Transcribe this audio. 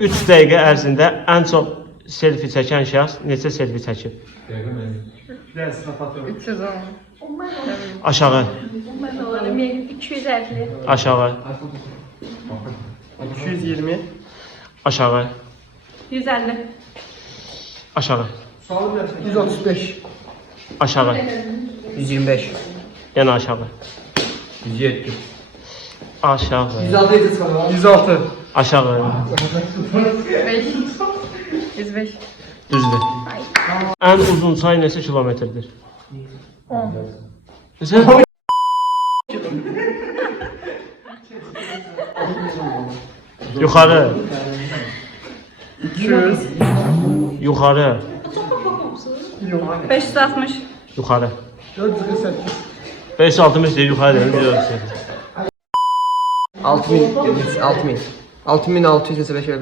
3 dəqiqə ərzində ən çox selfie çəkən şəxs neçə selfie çəkib? 310. Aşağı, Ben olurum 250. aşağı, 220. aşağı, 150. aşağı, 135. aşağı, 125. yenə aşağı, 107. aşağı, 106. aşağı. 5. 105. Düzdür. Ən uzun çay neçə kilometrdir? 10. Neçə? Yuxarı, 200. yuxarı, 560. yuxarı. 448. 560 deyir, yuxarı deyir, 460. 6000. 6600 hesap